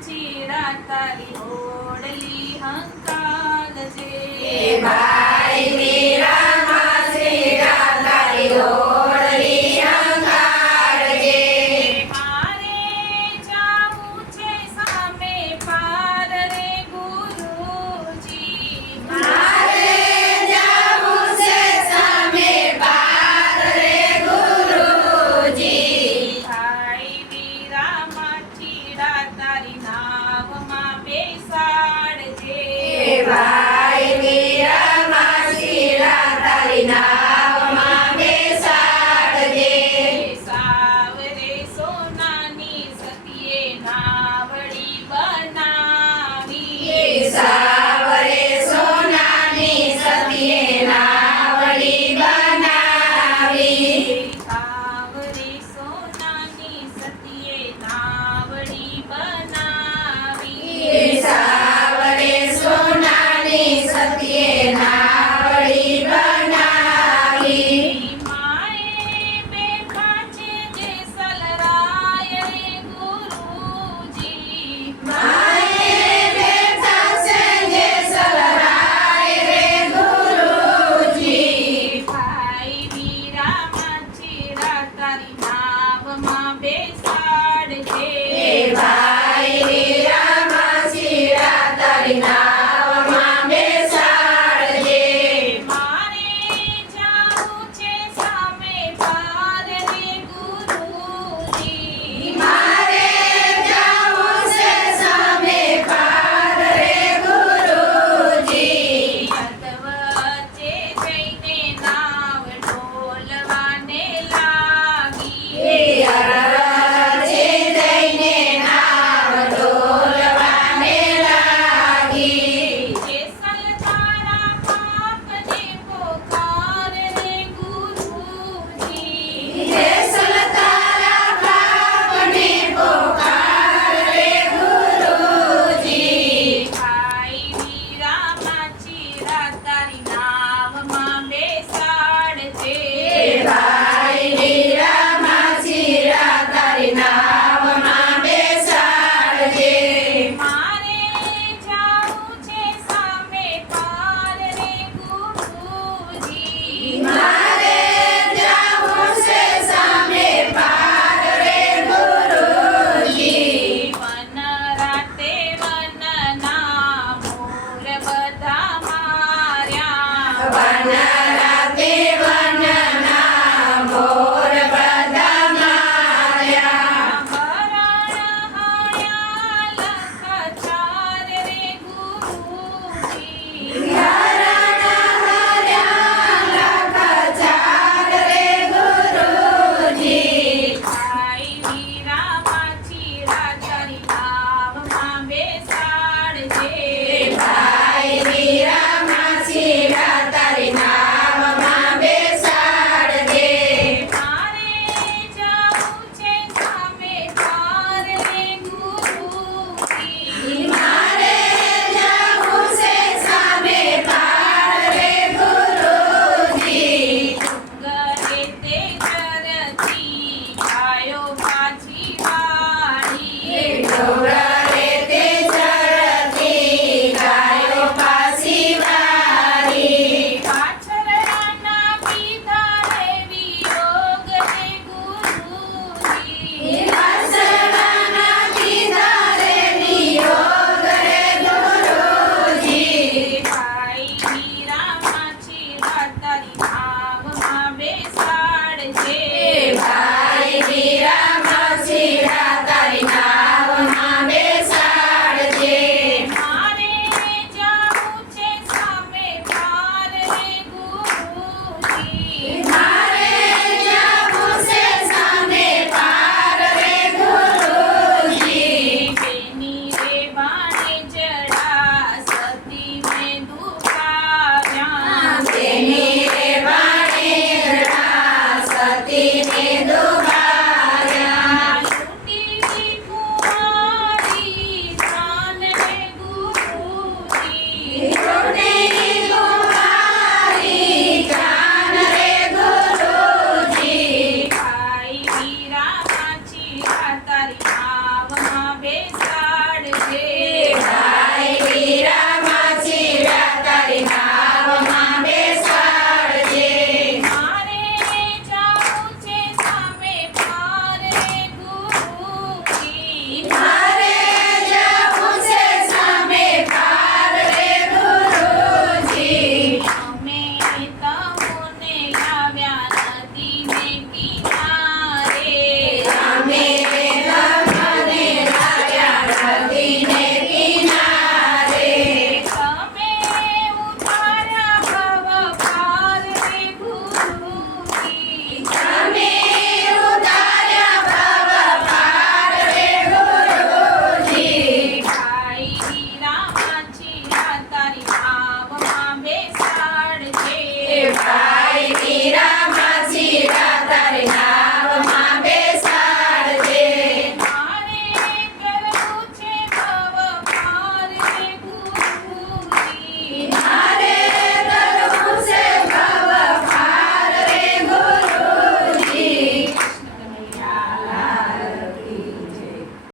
ચીડા તારી ઓડલી હંકાલજે ભાઈ વીરામાં ચીડા તારી ઓડલી હંકારજે મારે જાવું છે સામે પાર રે ગુરુજી મારે જાવું છે સામે પાર રે ગુરુજી ભાઈ વીરામાં ચીડા તારી નાવમાં બેસાડજે ભાઈ વીરામાં ચીડા તારી નાવમાં બેસાડજે સાવરે સોનાની સતીએ નાવડી બનાવી સાવરે સોનાની સતીએ નાવડી બનાવી સાવરે સોનાની સતીએ નાવડી બનાવી સાવરે સોનાની સતીએ નાવડી બનાવી માએ બેઠા છે જે સલરાય રે ગુરુજી માએ બેઠા છે જે સલરાય રે ગુરુજી ભાઈ વીરામાં ચીડા તારી નાવમાં બેસાડજે ભાઈ વીરામાં ચીડા તારી નાવમાં બેસાડજે મારે જાવું છે સામે પાર રે ગુરુજી મારે જાવું છે સામે પાર રે ગુરુજી વચ્ચે જઈને નાવ ઢોલવાને લાગી અરવજે જઈને નાવ ઢોલવાને લાગી જેસલ તારા પાપને પોકાર રે ગુરુજી જેસલ તારા પાપને પોકાર રે ગુરુજી ભાઈ વીરામાં ચીડા તારી નાવમાં બેસાડજે ભાઈ વીરામાં ચીડા તારી નાવમાં બેસાડજે મારે જાવું છે સામે પાર રે ગુરુજી મારે જાવું છે સામે પાર રે ગુરુજી વન રાતે વનના મોર બધા માર્યા વન રાતે વનના મોર બધા માર્યા હરણ હળ્યા લખ ચાર રે ગુરુજી હરણ હર્યા લખ ચાર રે ગુરુજી ભાઈ વીરામાં ચીડા તારી નાવમાં બેસાડજે ભાઈ વીરામાં ચીડા તારી નાવમાં બેસાડજે મારે જાવું છે સામે પાર રે ગુરુજી મારે જાવું છે સામે પાર રે ગુરુજી ગરે તે ચરતી ગાયો પાછી વાળી ડોંગરે તે ચરતી ગાયો પાછી વાળી પાછળના પીધા રે વિયોગ રે ગુરુજી વાસણાના કીધા રે નિયોગ રે ગુરુજી ભાઈ વીરામાં ચીડા તારી નાવમાં બેસાડજે ભાઈ વીરામાં ચીડા તારી નાવમાં બેસાડજે મારે જાવું છે સામે પાર રે ગુરુજી મારે જાવું છે સામે પાર રે ગુરુજી બેની રે બાણે જડા સતી મેં દુખાવ્યા તેની રે વાણેરડા સતીને દુભાવ્યા લૂંટી કુંવારી જાન રે ગુરુજી રૂડી કુંવારી જાન રે ગુરુજી ભાઈ વીરામાં ચીડા તારી નાવમાં બેસા